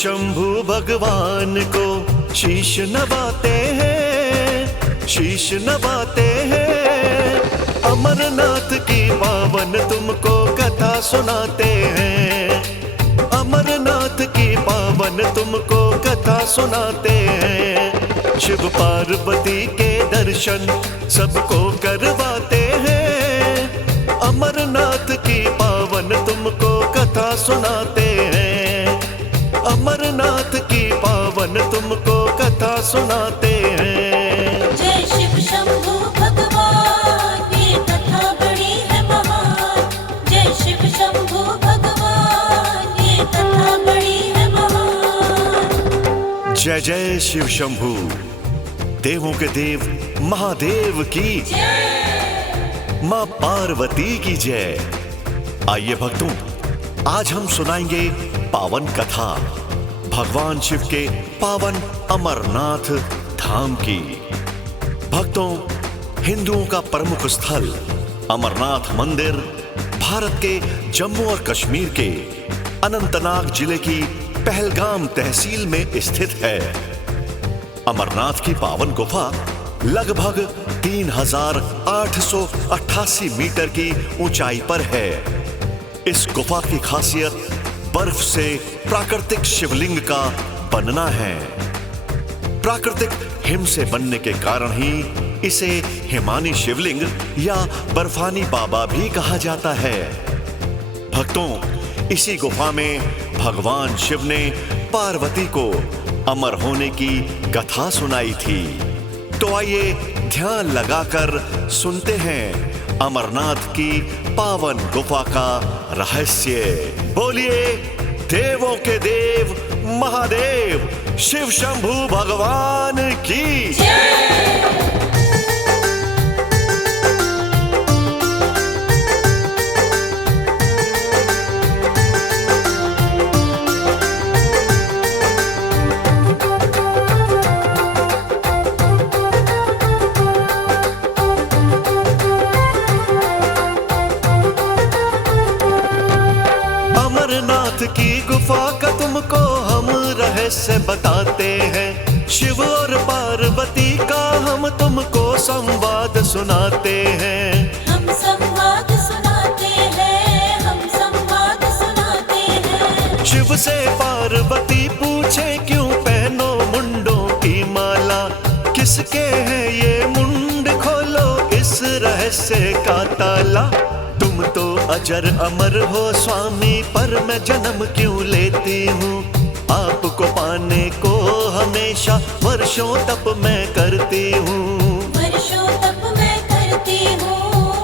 शंभु भगवान को शीश नवाते हैं, शीश नवाते हैं। अमरनाथ की पावन तुमको कथा सुनाते हैं, अमरनाथ की पावन तुमको कथा सुनाते हैं। शिव पार्वती के दर्शन सबको करवाते हैं, अमरनाथ की पावन तुमको कथा सुनाते हैं, अमरनाथ की पावन तुमको कथा सुनाते हैं। जय शिव शंभु भगवान, ये कथा बड़ी है महान। जय शिव शंभु भगवान, ये कथा बड़ी है महान। जय जय शिव शंभु, देवों के देव महादेव की जय। माँ पार्वती की जय। आइए भक्तों, आज हम सुनाएंगे पावन कथा भगवान शिव के पावन अमरनाथ धाम की। भक्तों, हिंदुओं का प्रमुख स्थल अमरनाथ मंदिर भारत के जम्मू और कश्मीर के अनंतनाग जिले की पहलगाम तहसील में स्थित है। अमरनाथ की पावन गुफा लगभग 3888 मीटर की ऊंचाई पर है। इस गुफा की खासियत बर्फ से प्राकृतिक शिवलिंग का बनना है। प्राकृतिक हिम से बनने के कारण ही इसे हिमानी शिवलिंग या बर्फानी बाबा भी कहा जाता है। भक्तों, इसी गुफा में भगवान शिव ने पार्वती को अमर होने की कथा सुनाई थी। तो आइए ध्यान लगाकर सुनते हैं अमरनाथ की पावन गुफा का रहस्य। बोलिए देवों के देव महादेव शिव शंभु भगवान की जय। अमरनाथ की गुफा का तुमको हम रहस्य बताते हैं। शिव और पार्वती का हम तुमको संवाद सुनाते हैं। हम संवाद सुनाते हैं, हम संवाद सुनाते हैं। शिव से पार्वती पूछे क्यों पहनो मुंडों की माला, किसके हैं ये मुंड, खोलो इस रहस्य का ताला। तुम तो अजर अमर हो स्वामी, पर मैं जन्म क्यों लेती हूँ, आपको पाने को हमेशा वर्षों तप मैं करती हूँ। वर्षों तप मैं करती हूँ,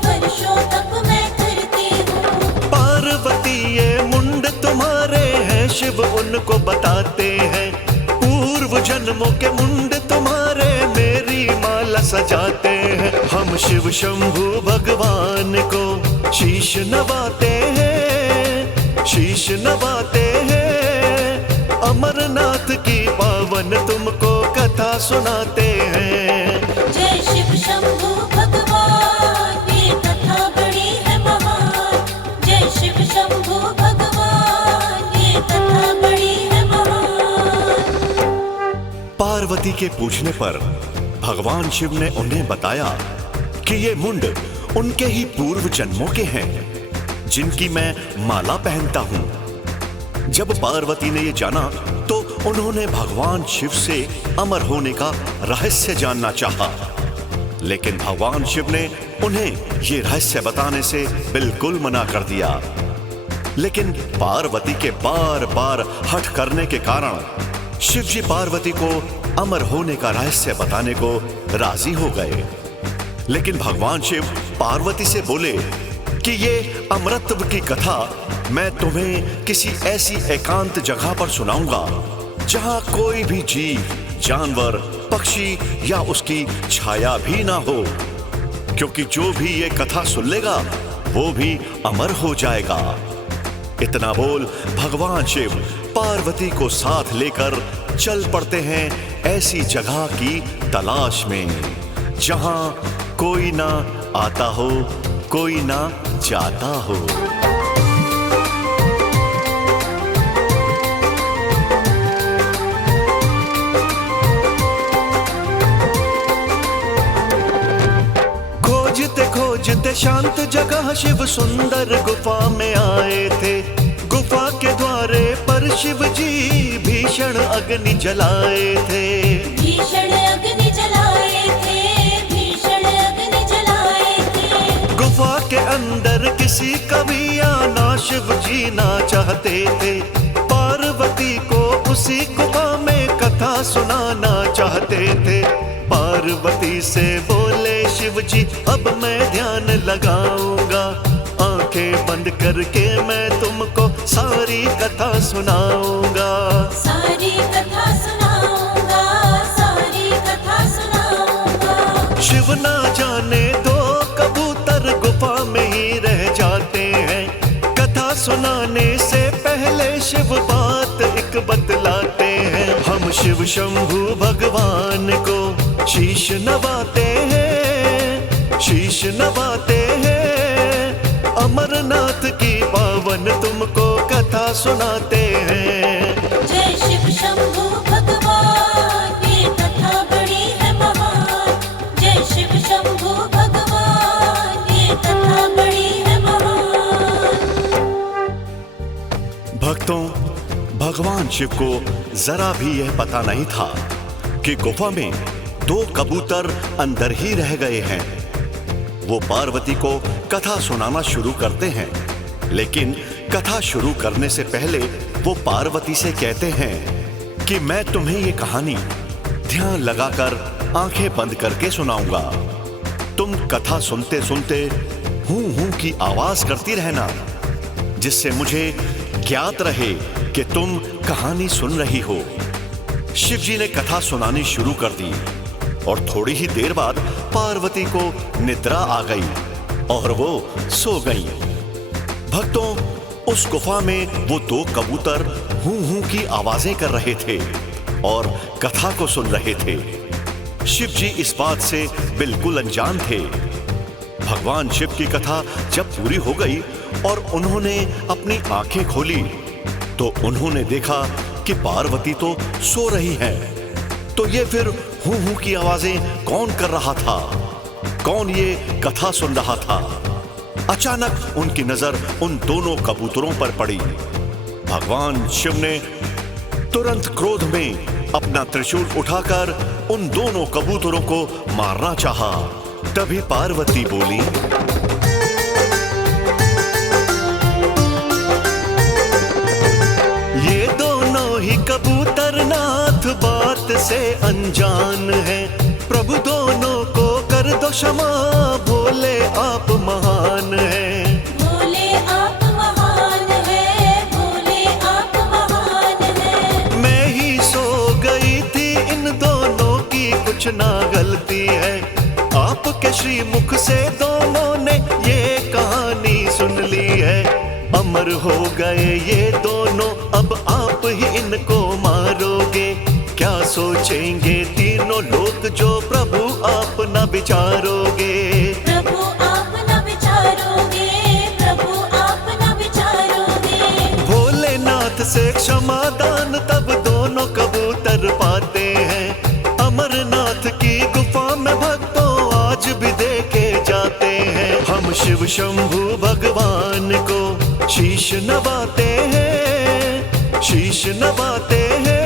वर्षों तप मैं करती हूँ। पार्वती ये मुंड तुम्हारे हैं, शिव उनको बताते हैं। पूर्व जन्मों के मुंड तुम्हारे मेरी माला सजाते हैं। हम शिव शंभु भगवान को शीश नवाते हैं, शीश नवाते हैं। अमरनाथ की पावन तुमको कथा सुनाते हैं। जय शिव शंभु भगवान, ये कथा बड़ी है महान। जय शिव शंभु भगवान, ये कथा बड़ी है महान। पार्वती के पूछने पर भगवान शिव ने उन्हें बताया कि ये मुंड उनके ही पूर्व जन्मों के हैं, जिनकी मैं माला पहनता हूं। जब पार्वती ने ये जाना तो उन्होंने भगवान शिव से अमर होने का रहस्य जानना चाहा, लेकिन भगवान शिव ने उन्हें ये रहस्य बताने से बिल्कुल मना कर दिया। लेकिन पार्वती के बार बार हठ करने के कारण शिव जी पार्वती को अमर होने का रहस्य बताने को राजी हो गए। लेकिन भगवान शिव पार्वती से बोले कि ये अमरत्व की कथा मैं तुम्हें किसी ऐसी एकांत जगह पर सुनाऊंगा जहां कोई भी जीव, जानवर, पक्षी या उसकी छाया भी ना हो, क्योंकि जो भी ये कथा सुन लेगा वो भी अमर हो जाएगा। इतना बोल भगवान शिव पार्वती को साथ लेकर चल पड़ते हैं ऐसी जगह की तलाश में जहां कोई ना आता हो, कोई ना जाता हो। बहुत शांत जगह शिव सुंदर गुफा में आए थे। गुफा के द्वारे पर शिव जी भीषण अग्नि जलाए थे। भीषण अग्नि जलाए थे, भीषण अग्नि जलाए थे। गुफा के अंदर किसी का भी आना शिव जी ना चाहते थे। पार्वती को उसी गुफा में कथा सुनाना चाहते थे। पार्वती से बोले शिव जी अब मैं ध्यान लगाऊंगा, आंखें बंद करके मैं तुमको सारी कथा सुनाऊंगा। सारी कथा सुनाऊंगा, सारी कथा सुनाऊंगा। शिव ना जाने दो कबूतर गुफा में ही रह जाते हैं। कथा सुनाने से पहले शिव बात एक बतलाते हैं। हम शिव शंभू भगवान को शीश नवाते हैं, शीश नवाते हैं। अमरनाथ की पावन तुमको कथा सुनाते हैं। जय शिव शंभू भगवान, ये कथा बड़ी है महान। जय शिव शंभू भगवान, ये कथा बड़ी है महान। भक्तों, भगवान शिव को जरा भी यह पता नहीं था कि गुफा में 2 कबूतर अंदर ही रह गए हैं। वो पार्वती को कथा सुनाना शुरू करते हैं, लेकिन कथा शुरू करने से पहले वो पार्वती से कहते हैं कि मैं तुम्हें ये कहानी ध्यान लगाकर आंखें बंद करके सुनाऊंगा। तुम कथा सुनते सुनते हूं हूं की आवाज करती रहना, जिससे मुझे ज्ञात रहे कि तुम कहानी सुन रही हो। शिव जी ने कथा सुनानी शुरू कर दी और थोड़ी ही देर बाद पार्वती को निद्रा आ गई और वो सो गई। भक्तों, उस गुफा में वो 2 कबूतर हूं हूं की आवाजें कर रहे थे और कथा को सुन रहे थे। शिव जी इस बात से बिल्कुल अनजान थे। भगवान शिव की कथा जब पूरी हो गई और उन्होंने अपनी आंखें खोली तो उन्होंने देखा कि पार्वती तो सो रही है। तो ये फिर हूं हूं की आवाजें कौन कर रहा था? कौन ये कथा सुन रहा था? अचानक उनकी नजर उन दोनों कबूतरों पर पड़ी। भगवान शिव ने तुरंत क्रोध में अपना त्रिशूल उठाकर उन दोनों कबूतरों को मारना चाहा। तभी पार्वती बोली, ये दोनों ही कबूतर नाथ बात से अनजान है। प्रभु दोनों को कर दो क्षमा, भोले आप महान हैं। भोले आप महान है, भोले आप महान है। मैं ही सो गई थी, इन दोनों की कुछ ना गलती है। आपके श्रीमुख से दोनों ने ये कहानी सुन ली है। अमर हो गए ये दोनों, अब आप ही इनको मारोगे। क्या सोचेंगे तीनों लोग जो प्रभु आप न विचारोगे? प्रभु आप न विचारोगे, प्रभु आप न विचारोगे। भोलेनाथ से क्षमादान तब दोनों कबूतर पाते हैं। अमरनाथ की गुफा में भक्तों आज भी देखे जाते हैं। हम शिव शंभू भगवान को शीश नवाते हैं, शीश नवाते हैं।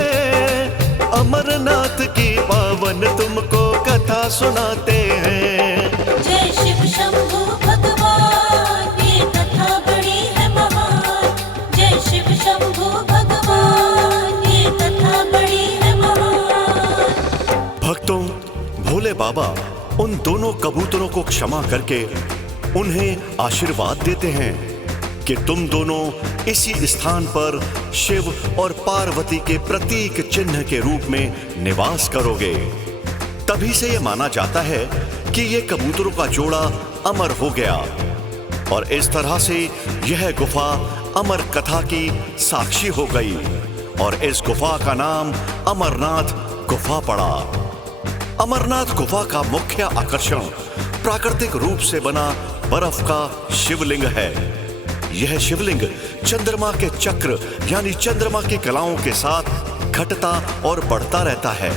अमरनाथ की पावन तुमको कथा सुनाते हैं। जय शिव शंभू भगवान, ये कथा बड़ी है महान। जय शिव शंभू भगवान, ये कथा बड़ी है महान। भक्तों, भोले बाबा उन दोनों कबूतरों को क्षमा करके उन्हें आशीर्वाद देते हैं कि तुम दोनों इसी स्थान पर शिव और पार्वती के प्रतीक चिन्ह के रूप में निवास करोगे। तभी से यह माना जाता है कि यह कबूतरों का जोड़ा अमर हो गया और इस तरह से यह गुफा अमर कथा की साक्षी हो गई और इस गुफा का नाम अमरनाथ गुफा पड़ा। अमरनाथ गुफा का मुख्य आकर्षण प्राकृतिक रूप से बना बर्फ का शिवलिंग है। यह शिवलिंग चंद्रमा के चक्र यानी चंद्रमा की कलाओं के साथ घटता और बढ़ता रहता है।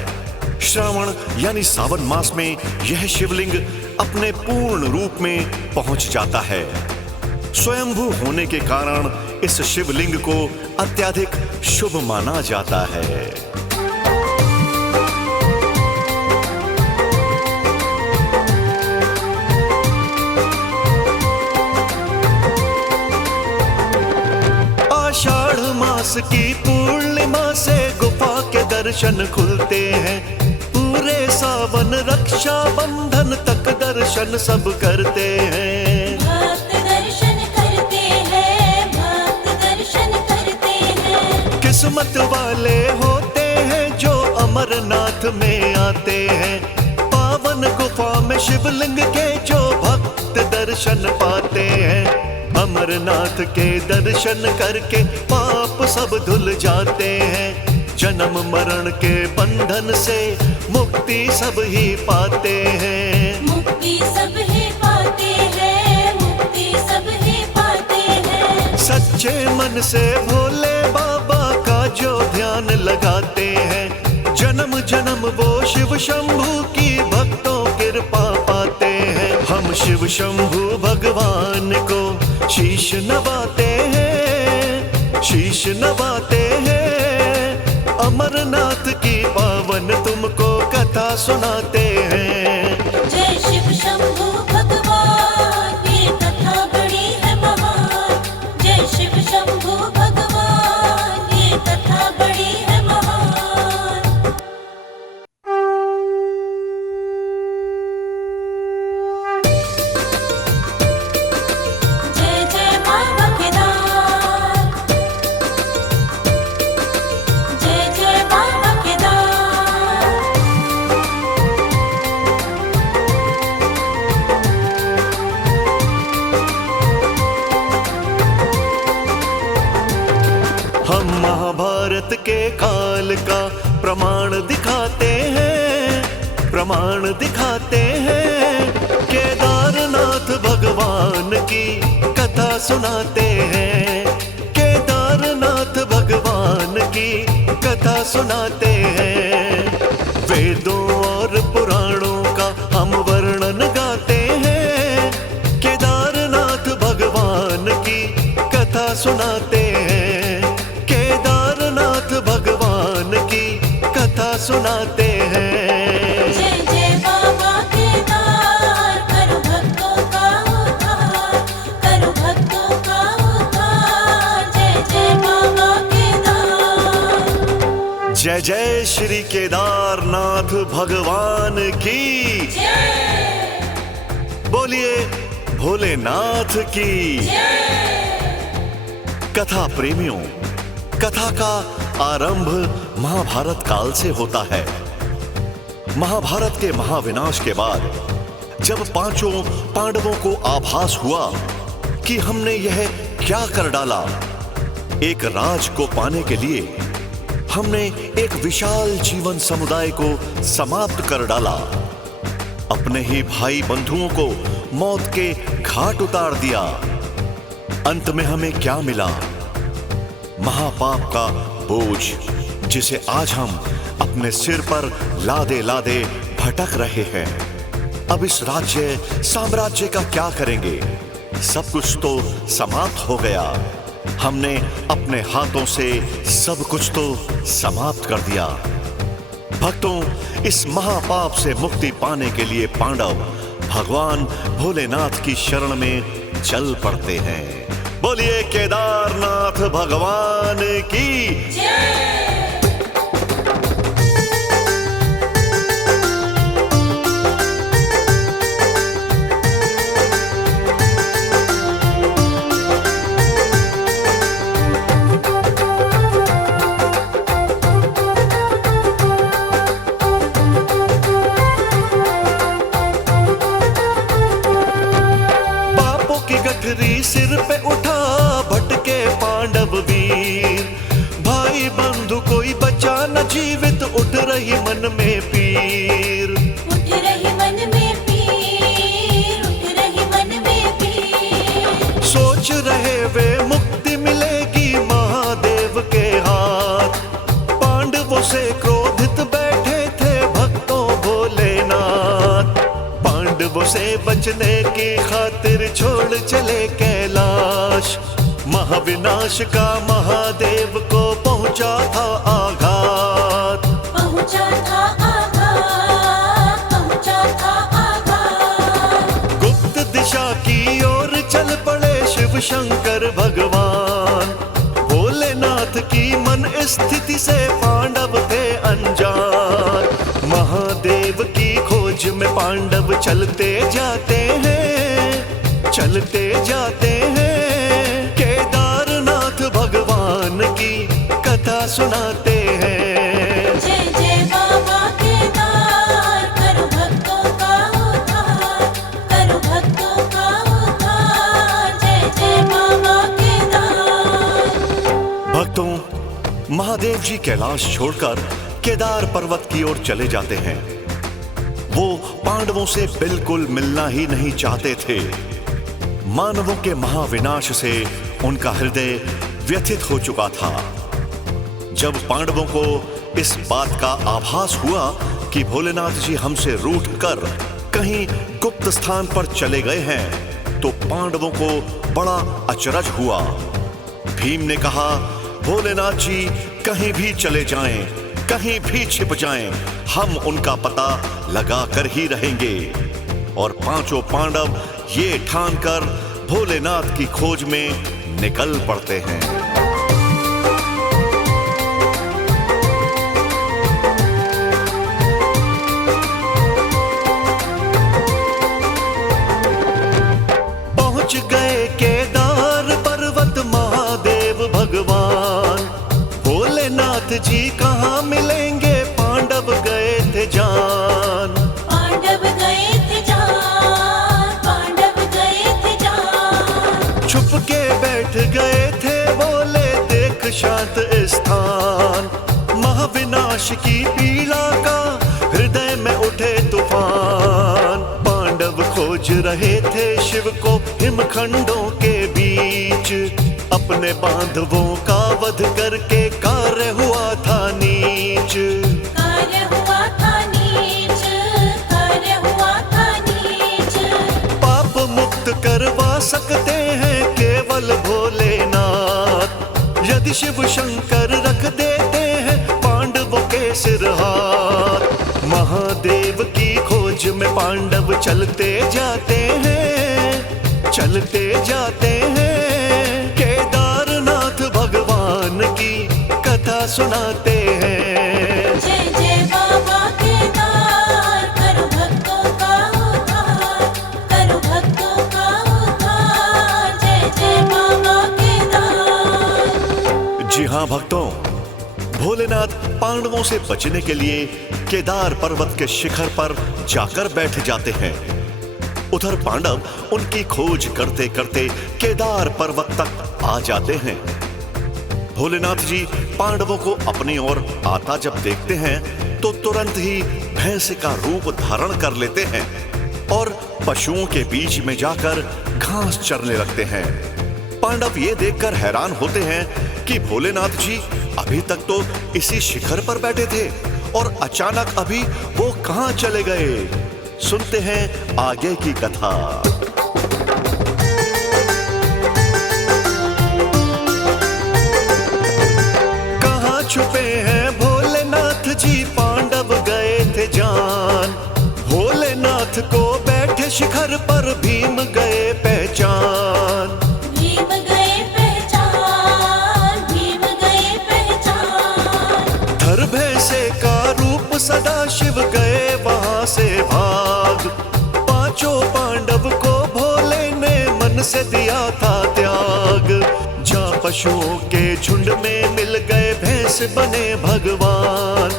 श्रावण यानी सावन मास में यह शिवलिंग अपने पूर्ण रूप में पहुंच जाता है। स्वयंभू होने के कारण इस शिवलिंग को अत्यधिक शुभ माना जाता है। आषाढ़ मास की पूर्णिमा से गुफा के दर्शन खुलते हैं। पूरे सावन रक्षा बंधन तक दर्शन सब करते हैं। भक्त दर्शन करते हैं, भक्त दर्शन करते हैं। किस्मत वाले होते हैं जो अमरनाथ में आते हैं। पावन गुफा में शिवलिंग के जो भक्त दर्शन पाते हैं। अमरनाथ के दर्शन करके पाप सब धुल जाते हैं। जन्म मरण के बंधन से मुक्ति सब ही पाते हैं। मुक्ति सब ही पाते हैं, मुक्ति सब ही पाते हैं। सच्चे मन से भोले बाबा का जो ध्यान लगाते हैं। जन्म जन्म वो शिव शंभू की भक्तों कृपा पाते हैं। हम शिव शंभू भगवान को शीश नवाते हैं, शीश नवाते हैं। अमरनाथ की पावन तुमको कथा सुनाते हैं। जय शिव शंभू भगवान, ये कथा बड़ी है महान। जय शिव शंभू भगवान, ये कथा बड़ी है महान। जय जय बाबा केदार, जय जय बाबा केदार। हम महाभारत के काल का प्रमाण दिखाते हैं, प्रमाण दिखाते हैं। केदारनाथ भगवान की कथा सुनाते हैं। केदारनाथ भगवान की कथा सुनाते हैं। वेदों और पुराणों का हम वर्णन गाते हैं। केदारनाथ भगवान की कथा सुनाते हैं। केदारनाथ भगवान की कथा सुनाते हैं। जय जय बाबा केदार, करो भक्तों का उद्धार, करो भक्तों का उद्धार। जय जय बाबा केदार। जय जय श्री केदारनाथ भगवान की जय, बोलिए भोलेनाथ की। कथा प्रेमियों, कथा का आरंभ महाभारत काल से होता है। महाभारत के महाविनाश के बाद जब पांचों पांडवों को आभास हुआ कि हमने यह क्या कर डाला, एक राज को पाने के लिए हमने एक विशाल जीवन समुदाय को समाप्त कर डाला। अपने ही भाई बंधुओं को मौत के घाट उतार दिया। अंत में हमें क्या मिला? महापाप का बोझ, जिसे आज हम अपने सिर पर लादे लादे भटक रहे हैं। अब इस राज्य साम्राज्य का क्या करेंगे? सब कुछ तो समाप्त हो गया। हमने अपने हाथों से सब कुछ तो समाप्त कर दिया। भक्तों, इस महापाप से मुक्ति पाने के लिए पांडव भगवान भोलेनाथ की शरण में चल पड़ते हैं। बोलिए केदारनाथ भगवान की जय। सिर पे उठा भटके पांडव वीर। भाई बंधु कोई बचा न जीवित, उठ रही मन में पीर। उठ रही मन में पीर, उठ रही मन में पीर। सोच रहे वे मुक्ति मिलेगी महादेव के हाथ। पांडवों से क्रोधित बैठे थे भक्त पांडवों से बचने की खातिर छोड़ चले कैलाश। महाविनाश का महादेव को पहुंचा था आघात। पहुंचा था आघात, पहुंचा था आघात। गुप्त दिशा की ओर चल पड़े शिव शंकर भगवान। भोलेनाथ की मन स्थिति से पांडव थे अनजान। महादेव की खोज में पांडव चलते जाते हैं, चलते जाते हैं। केदारनाथ भगवान की कथा सुनाते हैं। जय जय बाबा केदार, करो भक्तों का उद्धार, करो भक्तों का उद्धार। जय जय बाबा केदार। भक्तों, महादेव जी कैलाश छोड़कर केदार पर्वत की ओर चले जाते हैं। वो पांडवों से बिल्कुल मिलना ही नहीं चाहते थे। मानवों के महाविनाश से उनका हृदय व्यथित हो चुका था। जब पांडवों को इस बात का आभास हुआ कि भोलेनाथ जी हमसे रूठ कर कहीं गुप्त स्थान पर चले गए हैं, तो पांडवों को बड़ा अचरज हुआ। भीम ने कहा, भोलेनाथ जी कहीं भी चले जाएं, कहीं भी छिप जाएं, हम उनका पता लगा कर ही रहेंगे। और पांचों पांडव ये ठानकर भोलेनाथ की खोज में निकल पड़ते हैं। पहुंच गए केदार पर्वत महादेव भगवान। भोलेनाथ जी कहाँ मिलेंगे, पांडव गए थे जान। पांडव गए थे जान, पांडव गए थे जान। छुप के बैठ गए थे बोले, देख शांत स्थान। महाविनाश की पीड़ा का हृदय में उठे तूफान। पांडव खोज रहे थे शिव को हिमखंडों के बीच। अपने बांधवों का वध करके कार्य हुआ था नीच। कार्य हुआ था नीच, कार्य हुआ था नीच। पाप मुक्त करवा सकते हैं केवल भोलेनाथ। यदि शिव शंकर रख देते हैं पांडवों के सिर हाथ। महादेव की खोज में पांडव चलते जाते हैं, चलते जाते हैं। केदारनाथ भगवान की कथा सुनाते हैं। जय जय बाबा केदार, करो भक्तों का उद्धार, करो भक्तों का उद्धार। जय जय बाबा केदार। जी हाँ भक्तों, भोलेनाथ पांडवों से बचने के लिए केदार पर्वत के शिखर पर जाकर बैठ जाते हैं। उधर पांडव उनकी खोज करते करते केदार पर्वत तक आ जाते हैं। भोलेनाथ जी पांडवों को अपनी ओर आता जब देखते हैं तो तुरंत ही भैंस का रूप धारण कर लेते हैं और पशुओं के बीच में जाकर घास चरने लगते हैं। पांडव ये देखकर हैरान होते हैं कि भोलेनाथ जी अभी तक तो इसी शिखर पर बैठे थे और अचानक अभी वो कहां चले गए। सुनते हैं आगे की कथा। कहां छुपे हैं भोलेनाथ जी, पांडव गए थे जान। भोलेनाथ को बैठे शिखर पर भीम गए पहचान। भीम गए पहचान, भीम गए पहचान। धर भैंसे का रूप सदा शिव गए वहां से भाग। पांचों पांडव को भोले ने मन से दिया था त्याग। जा पशुओं के झुंड में मिल गए भैंस बने भगवान।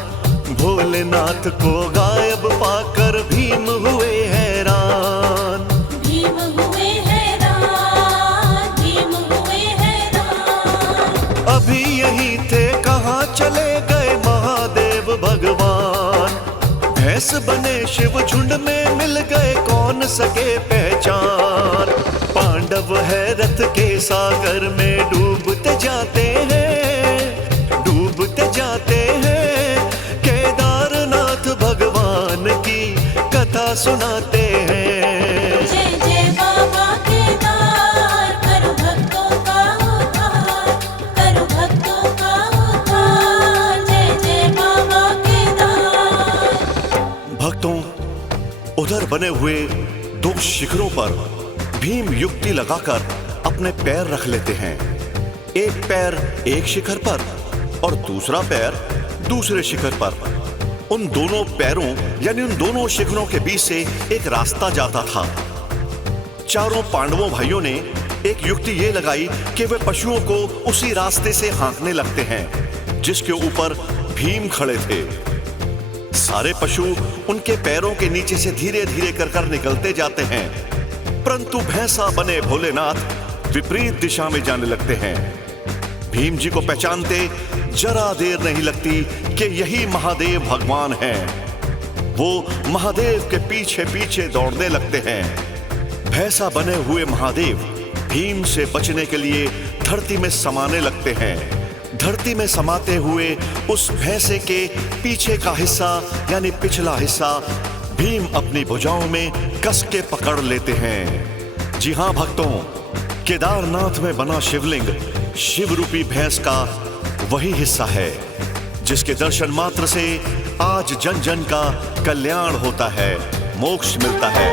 भोलेनाथ को गायब पाकर भीम हुए हैरान। भीम हुए हैरान, भीम हुए हैरान। अभी यहीं थे कहाँ चले गए महादेव भगवान। भैंस बने शिव झुंड में मिल गए कौन सके पहचान। पांडव हैरत के सागर में डूबते जाते हैं, डूबते जाते हैं। केदारनाथ भगवान की कथा सुनाते हैं। जय जय बाबा केदार, करो भक्तों का उद्धार, करो भक्तों का उद्धार। जय जय बाबा केदार। भक्तों, उधर बने हुए 2 शिखरों पर भीम युक्ति लगाकर अपने पैर रख लेते हैं। एक पैर एक शिखर पर और दूसरा पैर दूसरे शिखर पर। उन दोनों पैरों यानी उन दोनों शिखरों के बीच से एक रास्ता जाता था। चारों पांडवों भाइयों ने एक युक्ति ये लगाई कि वे पशुओं को उसी रास्ते से हाँकने लगते हैं जिसके ऊपर भीम खड़े थे। सारे पशु उनके पैरों के नीचे से धीरे धीरे कर निकलते जाते हैं, परंतु भैंसा बने भोलेनाथ विपरीत दिशा में जाने लगते हैं। भीम जी को पहचानते जरा देर नहीं लगती कि यही महादेव भगवान हैं। वो महादेव के पीछे पीछे दौड़ने लगते हैं। भैंसा बने हुए महादेव भीम से बचने के लिए धरती में समाने लगते हैं। धरती में समाते हुए उस भैंसे के पीछे का हिस्सा यानी पिछला हिस्सा भीम अपनी भुजाओं में कस के पकड़ लेते हैं। जी हां भक्तों, केदारनाथ में बना शिवलिंग शिव रूपी भैंस का वही हिस्सा है जिसके दर्शन मात्र से आज जन जन का कल्याण होता है, मोक्ष मिलता है।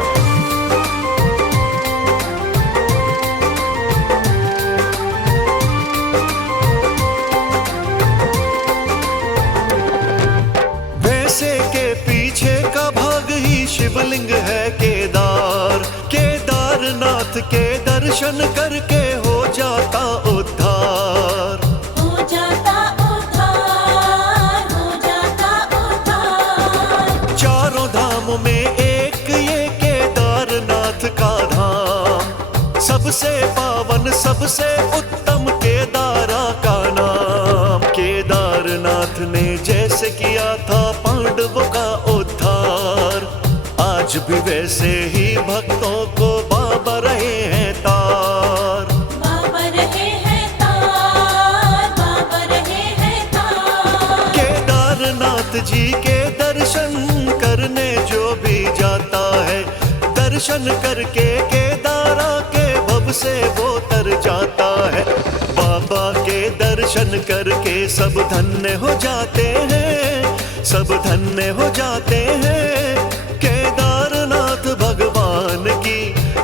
वैसे के पीछे का भाग ही शिवलिंग है केदार। केदारनाथ के दर्शन करके हो जाता उद्धार। हो जाता उद्धार, हो जाता उद्धार। चारों धामों में एक ये केदारनाथ का धाम, सबसे पावन सबसे उत्तम केदारा का नाम। केदारनाथ ने जैसे किया था पांडवों का उद्धार, आज भी वैसे ही भक्तों को बाबा रहे हैं तार। बाबा रहे हैं तार, बाबा रहे हैं तार। केदारनाथ जी के दर्शन करने जो भी जाता है, दर्शन करके केदारा के भव से वो तर जाता है। बाबा के दर्शन करके सब धन्य हो जाते हैं, सब धन्य हो जाते हैं। केदारनाथ भगवान की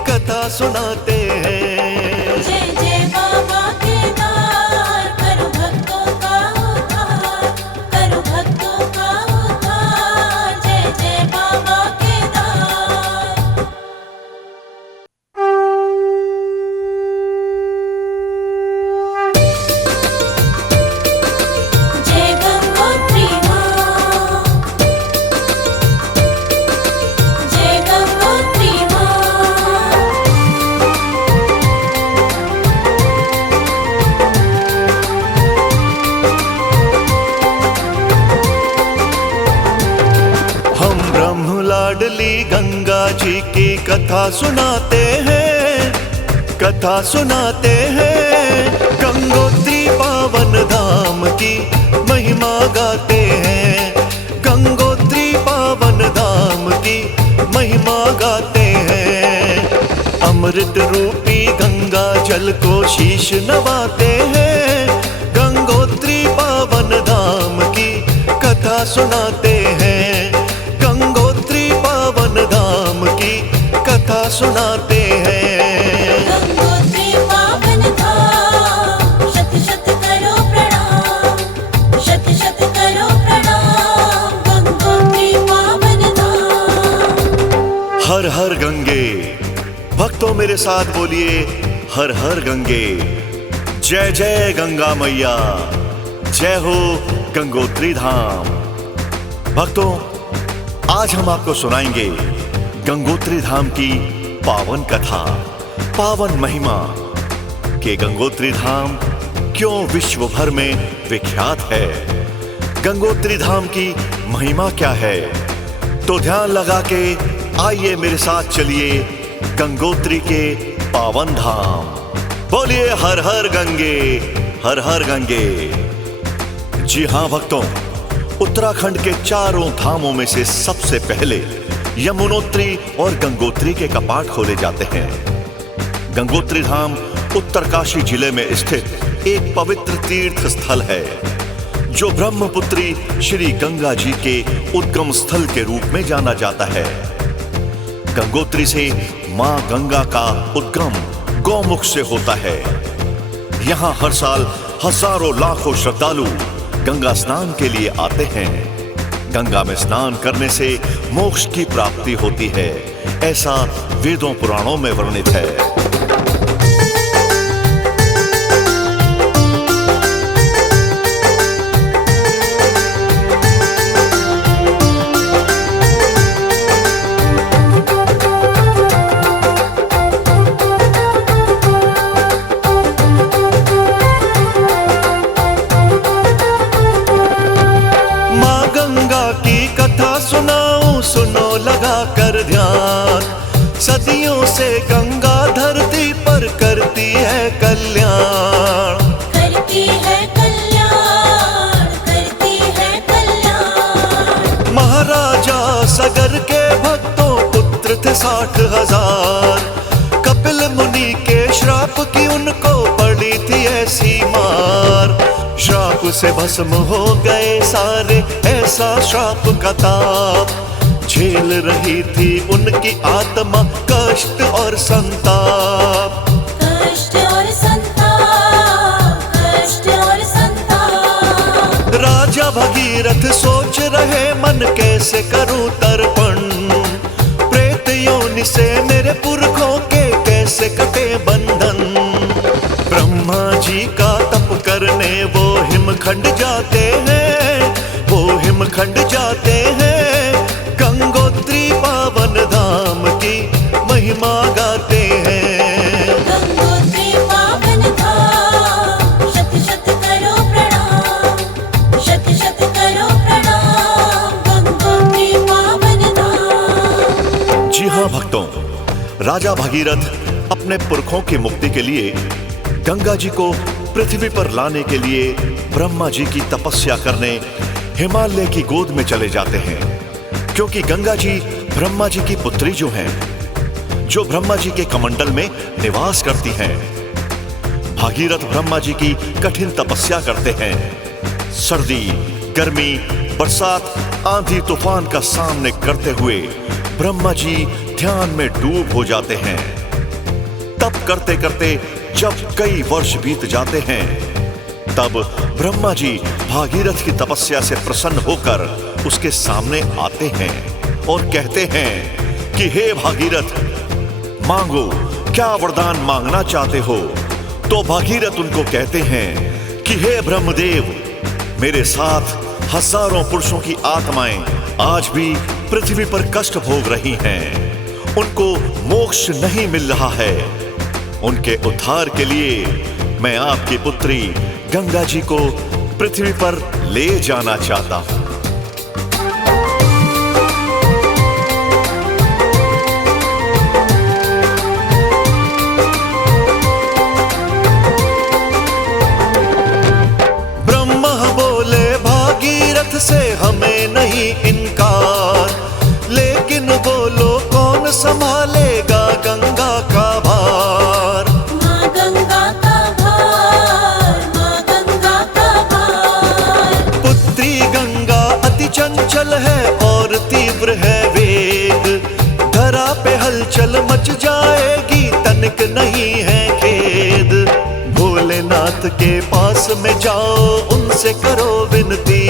कथा सुनाते हैं। जय जय बाबा केदार, करो भक्तों का उद्धार, करो भक्तों का उद्धार। जय जय बाबा केदार। जय गंगोत्री माँ, जय गंगोत्री माँ। हम ब्रह्म लाडली गंगा जी की कथा सुनाते हैं, कथा सुनाते हैं। गंगोत्री पावन धाम की महिमा गाते हैं, गंगोत्री पावन धाम की महिमा गाते हैं। अमृत रूपी गंगा जल को शीश नवाते हैं, गंगोत्री पावन धाम की कथा सुनाते हैं। गंगोत्री पावन धाम की कथा सुनाते हैं। गंगोत्री पावन धाम, शत शत करो प्रणाम, शत शत करो प्रणाम। गंगोत्री पावन धाम। हर हर गंगे, भक्तों मेरे साथ बोलिए हर हर गंगे। जय जय गंगा मैया, जय हो गंगोत्री धाम। भक्तों, आज हम आपको सुनाएंगे गंगोत्री धाम की पावन कथा, पावन महिमा कि गंगोत्री धाम क्यों विश्व भर में विख्यात है। गंगोत्री धाम की महिमा क्या है, तो ध्यान लगा के आइए मेरे साथ चलिए गंगोत्री के पावन धाम। बोलिए हर हर गंगे, हर हर गंगे। जी हां भक्तों, उत्तराखंड के चारों धामों में से सबसे पहले यमुनोत्री और गंगोत्री के कपाट खोले जाते हैं। गंगोत्री धाम उत्तरकाशी जिले में स्थित एक पवित्र तीर्थ स्थल है, जो ब्रह्मपुत्री श्री गंगा जी के उद्गम स्थल के रूप में जाना जाता है। गंगोत्री से मां गंगा का उद्गम गौमुख से होता है। यहां हर साल हजारों लाखों श्रद्धालु गंगा स्नान के लिए आते हैं। गंगा में स्नान करने से मोक्ष की प्राप्ति होती है, ऐसा वेदों पुराणों में वर्णित है। सुनो लगा कर ध्यान, सदियों से गंगा धरती पर करती है कल्याण। करती है कल्याण, करती है कल्याण। महाराजा सगर के भक्तों पुत्र थे 60,000। कपिल मुनि के श्राप की उनको पड़ी थी ऐसी मार। श्राप से भस्म हो गए सारे, ऐसा श्राप का ताप झेल रही थी उनकी आत्मा कष्ट और संताप। कष्ट और संताप, कष्ट और संताप। राजा भगीरथ सोच रहे मन कैसे करूं तर्पण, प्रेत योनि से मेरे पुरखों के कैसे कटे बंधन। ब्रह्मा जी का तप करने वो हिमखंड जाते हैं, वो हिमखंड जाते हैं। गंगोत्री पावन धाम की महिमा गाते हैं। गंगोत्री पावन धाम, शत शत करो प्रणाम, शत शत करो प्रणाम। गंगोत्री पावन धाम। जी हाँ भक्तों, राजा भगीरथ अपने पुरखों की मुक्ति के लिए गंगा जी को पृथ्वी पर लाने के लिए ब्रह्मा जी की तपस्या करने हिमालय की गोद में चले जाते हैं, क्योंकि गंगा जी ब्रह्मा जी की पुत्री जो हैं, जो ब्रह्मा जी के कमंडल में निवास करती हैं। भागीरथ ब्रह्मा जी की कठिन तपस्या करते हैं। सर्दी, गर्मी, बरसात, आंधी तूफान का सामने करते हुए ब्रह्मा जी ध्यान में डूब हो जाते हैं। तप करते करते जब कई वर्ष बीत जाते हैं, तब ब्रह्मा जी भागीरथ की तपस्या से प्रसन्न होकर उसके सामने आते हैं और कहते हैं कि हे भागीरथ, मांगो, क्या वरदान मांगना चाहते हो। तो भागीरथ उनको कहते हैं कि हे ब्रह्मदेव, मेरे साथ हजारों पुरुषों की आत्माएं आज भी पृथ्वी पर कष्ट भोग रही हैं। उनको मोक्ष नहीं मिल रहा है। उनके उद्धार के लिए मैं आपकी पुत्री गंगा जी को पृथ्वी पर ले जाना चाहता हूं। ब्रह्मा बोले भागीरथ से हमें नहीं इनकार, लेकिन बोलो कौन संभालेगा गंगा का भार। माँ गंगा का भार, माँ गंगा का भार। पुत्री गंगा अति चंचल है और तीव्र है वेग, धरा पे हलचल मच जाएगी तनिक नहीं है खेद। भोलेनाथ के पास में जाओ, उनसे करो विनती,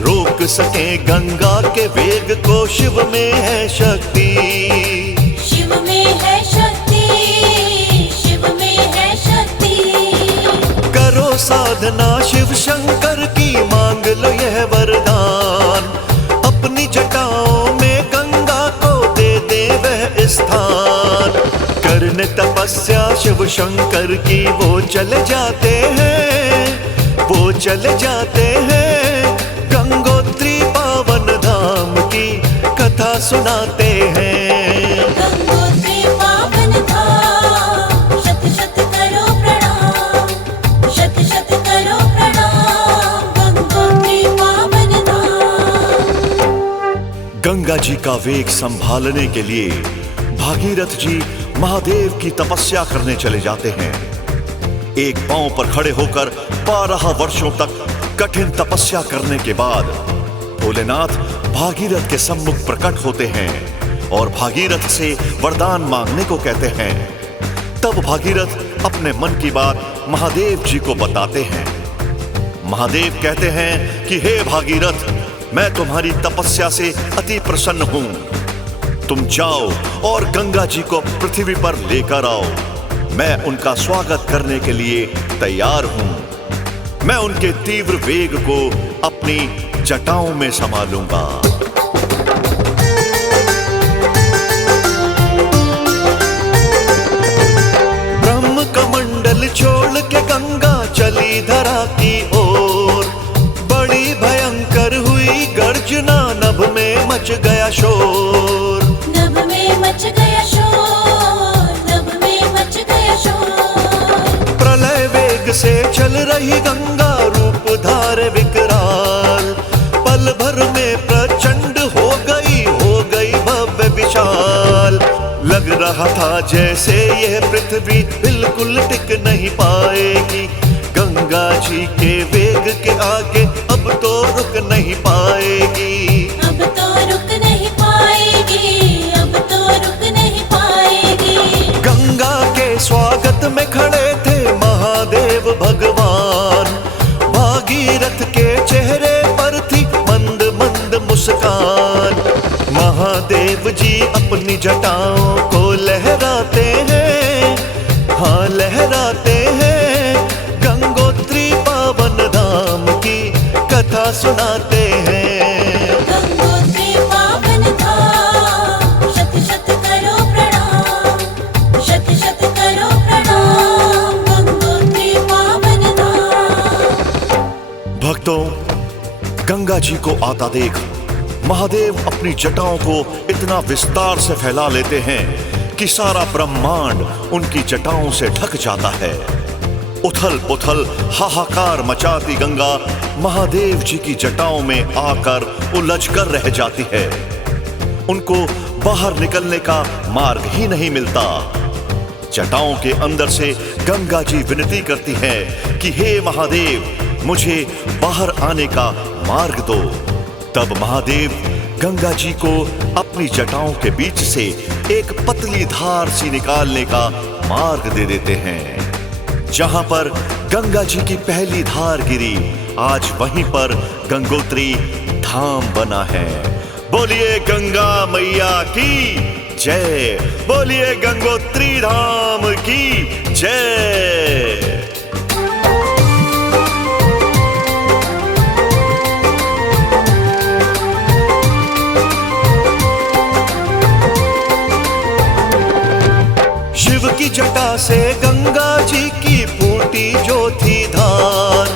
रोक सके गंगा के वेग को, शिव में है शक्ति। शिव में है शक्ति, शिव में है शक्ति। करो साधना शिव शंकर की, मांग लो यह वरदान, अपनी जटाओं में गंगा को दे दे वह स्थान। करने तपस्या शिव शंकर की वो चले जाते हैं, वो चले जाते हैं। गंगोत्री पावन धाम की कथा सुनाते हैं। गंगोत्री पावन धाम, शत शत करो प्रणाम, शत शत करो प्रणाम। गंगोत्री पावन धाम। गंगा जी का वेग संभालने के लिए भागीरथ जी महादेव की तपस्या करने चले जाते हैं। एक पांव पर खड़े होकर 12 वर्षों तक कठिन तपस्या करने के बाद भोलेनाथ भागीरथ के सम्मुख प्रकट होते हैं और भागीरथ से वरदान मांगने को कहते हैं। तब भागीरथ अपने मन की बात महादेव जी को बताते हैं। महादेव कहते हैं कि हे भागीरथ, मैं तुम्हारी तपस्या से अति प्रसन्न हूं। तुम जाओ और गंगा जी को पृथ्वी पर लेकर आओ। मैं उनका स्वागत करने के लिए तैयार हूं। मैं उनके तीव्र वेग को अपनी जटाओं में समा लूंगा। ब्रह्म कमंडल छोड़ के गंगा चली धरा की ओर। बड़ी भयंकर हुई गर्जना, नभ में मच गया शोर। नभ में मच गया शोर, नभ में मच गया शोर। प्रलय वेग से चल रही गंगा, रूप धारे विकराल। पल भर में प्रचंड हो गई भव्य विशाल। लग रहा था जैसे यह पृथ्वी बिल्कुल टिक नहीं पाएगी। गंगा जी के वेग के आगे अब तो रुक नहीं पाएगी। अब तो रुक नहीं पाएगी, अब तो रुक नहीं पाएगी। गंगा के स्वागत में खड़े थे महादेव भगवान। भागीरथ के चेहरे पर थी मंद मंद मुस्कान। महादेव जी अपनी जटाओं को लहराते हैं, हाँ लहराते हैं। गंगोत्री पावन धाम की कथा सुनाते हैं। गंगोत्री पावन धाम, शत शत करो प्रणाम, शत शत करो प्रणाम। गंगोत्री पावन धाम। भक्तों, गंगा जी को आता देख महादेव अपनी जटाओं को इतना विस्तार से फैला लेते हैं कि सारा ब्रह्मांड उनकी जटाओं से ढक जाता है। उथल पुथल हाहाकार मचाती गंगा महादेव जी की जटाओं में आकर उलझकर रह जाती है। उनको बाहर निकलने का मार्ग ही नहीं मिलता। जटाओं के अंदर से गंगा जी विनती करती है कि हे महादेव, मुझे बाहर आने का मार्ग दो। तब महादेव गंगा जी को अपनी जटाओं के बीच से एक पतली धार सी निकालने का मार्ग दे देते हैं। जहां पर गंगा जी की पहली धार गिरी, आज वहीं पर गंगोत्री धाम बना है। बोलिए गंगा मैया की जय, बोलिए गंगोत्री धाम की जय। शिव की जटा से गंगा जी की फूटी जो थी धार।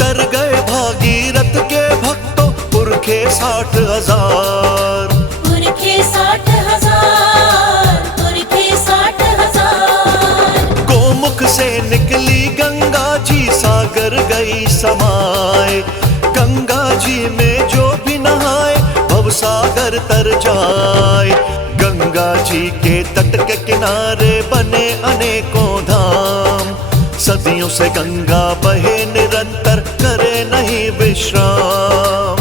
तर गए भागीरथ के भक्तों पुरखे 60,000। पुरखे 60,000, पुरखे 60,000। गोमुख से निकली गंगा जी सागर गई समाए। गंगा जी में जो भी नहाए भव सागर तर जाए। गंगा जी के तट के किनारे बने अनेकों धाम। सदियों से गंगा बहे निरंतर, करे नहीं विश्राम।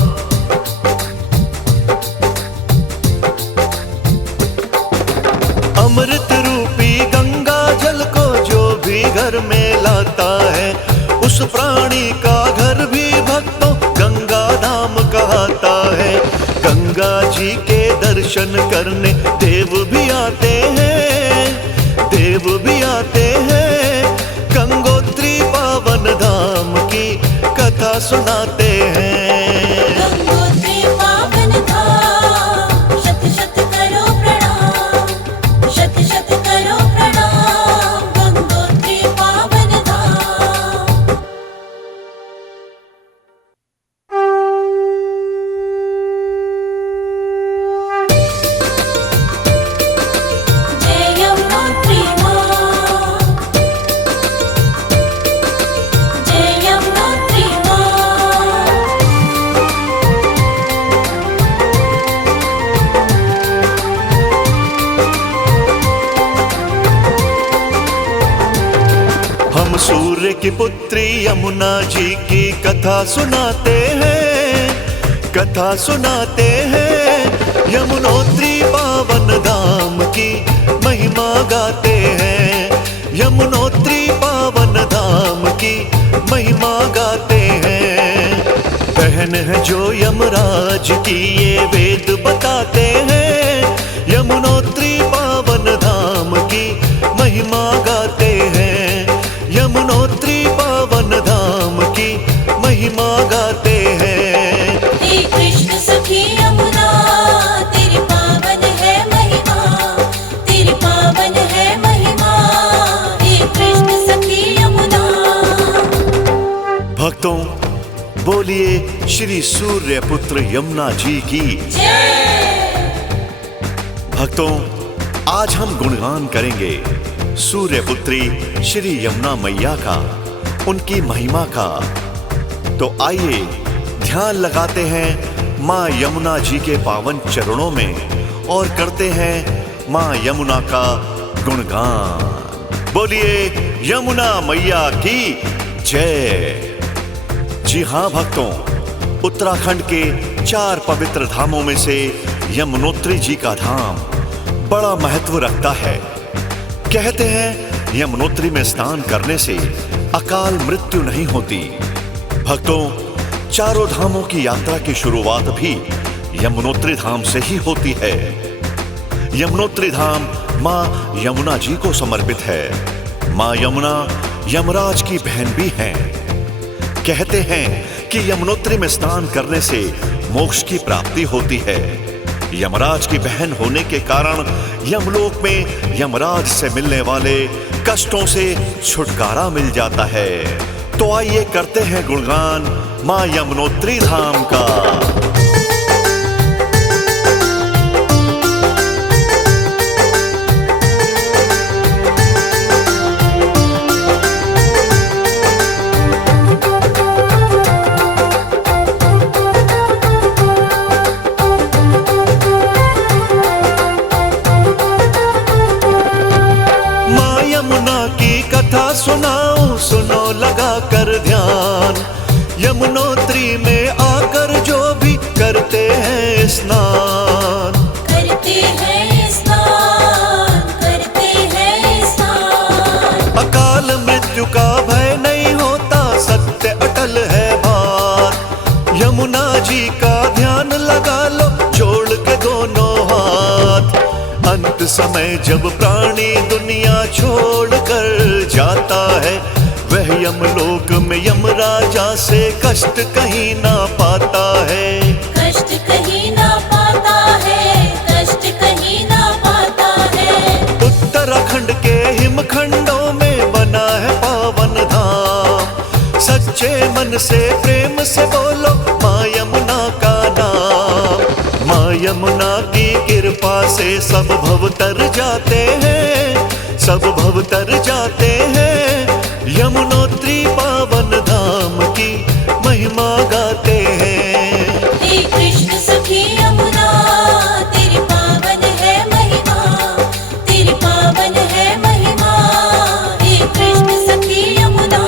अमृत रूपी गंगा जल को जो भी घर में लाता है, उस प्राणी का घर भी भक्तों गंगा धाम कहता है। गंगा जी के दर्शन करने देव भी आते हैं, देव भी आते हैं। गंगोत्री पावन धाम की कथा सुनाते हैं। गंगोत्री पावन धाम, शत शत करो प्रणाम, शत शत करो प्रणाम। गंगोत्री पावन धाम। जय यमुनोत्री माँ, जय यमुनोत्री माँ। सूर्य की पुत्री यमुना जी की कथा सुनाते हैं, कथा सुनाते हैं। यमुनोत्री पावन धाम की महिमा गाते हैं, यमुनोत्री पावन धाम की महिमा गाते हैं। बहन है जो यमराज की ये वेद बताते हैं, यमुनोत्री पावन धाम की महिमा गाते हैं, यमुनोत्री पावन धाम की महिमा गाते हैं। हे कृष्ण सखी यमुना तेरी पावन है महिमा, तेरी पावन है महिमा। हे कृष्ण सखी यमुना। भक्तों, बोलिए श्री सूर्य पुत्र यमुना जी की जय। भक्तों, आज हम गुणगान करेंगे सूर्य पुत्री श्री यमुना मैया का, उनकी महिमा का। तो आइए ध्यान लगाते हैं माँ यमुना जी के पावन चरणों में और करते हैं माँ यमुना का गुणगान। बोलिए यमुना मैया की जय। जी हाँ भक्तों, उत्तराखंड के 4 पवित्र धामों में से यमुनोत्री जी का धाम बड़ा महत्व रखता है। कहते हैं यमुनोत्री में स्नान करने से अकाल मृत्यु नहीं होती। भक्तों, चारों धामों की यात्रा की शुरुआत भी यमुनोत्री धाम से ही होती है। यमुनोत्री धाम माँ यमुना जी को समर्पित है। माँ यमुना यमराज की बहन भी हैं। कहते हैं कि यमुनोत्री में स्नान करने से मोक्ष की प्राप्ति होती है। यमराज की बहन होने के कारण यमलोक में यमराज से मिलने वाले कष्टों से छुटकारा मिल जाता है। तो आइए करते हैं गुणगान माँ यमुनोत्री धाम का। सुनाओ सुनो लगा कर ध्यान, यमुनोत्री में आकर जो भी करते हैं स्नान, करते हैं स्नान, करते हैं स्नान। अकाल मृत्यु का भय नहीं होता, सत्य अटल है बात। यमुना जी का ध्यान लगा लो जोड़ के दोनों हाथ। अंत समय जब प्राणी दुनिया छोड़कर जाता है, वह यमलोक में यमराजा से कष्ट कहीं ना पाता है, कष्ट कहीं ना पाता है, कष्ट कहीं ना पाता है। उत्तराखंड के हिमखंडों में बना है पावन धाम। सच्चे मन से प्रेम से बोलो माँ यमुना का नाम। माँ यमुना की कृपा से सब भव तर जाते हैं, सब भव तर जाते हैं। यमुनोत्री पावन धाम की महिमा गाते हैं। हे कृष्ण सखी यमुना तेरी पावन है महिमा, तेरी पावन है महिमा। हे कृष्ण सखी यमुना।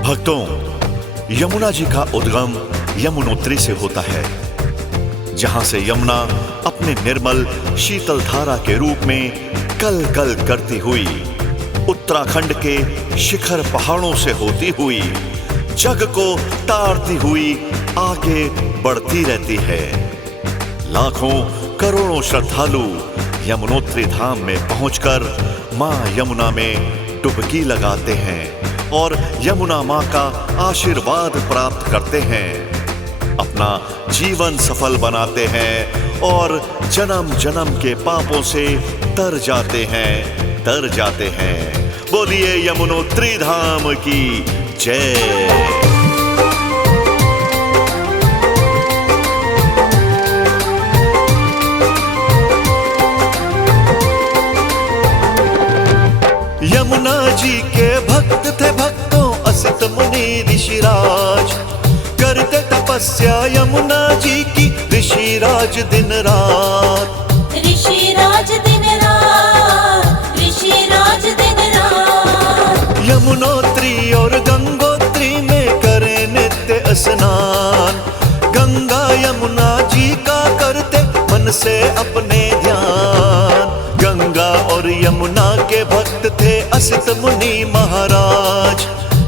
भक्तों, यमुना जी का उद्गम यमुनोत्री से होता है, जहां से यमुना अपने निर्मल शीतल धारा के रूप में कल कल करती हुई उत्तराखंड के शिखर पहाड़ों से होती हुई जग को तारती हुई आगे बढ़ती रहती है। लाखों करोड़ों श्रद्धालु यमुनोत्री धाम में पहुंचकर मां यमुना में डुबकी लगाते हैं और यमुना मां का आशीर्वाद प्राप्त करते हैं, अपना जीवन सफल बनाते हैं और जन्म जन्म के पापों से तर जाते हैं, तर जाते हैं। बोलिए यमुनोत्री धाम की जय। यमुना जी के भक्त थे भक्तों असित मुनि ऋषिराज, करते तपस्या यमुना जी की ऋषिराज दिन रात। ऋषिराज दिन रात, ऋषिराज दिन रात। यमुना यमुना जी का करते मन से अपने ध्यान। गंगा और यमुना के भक्त थे असित मुनि महाराज।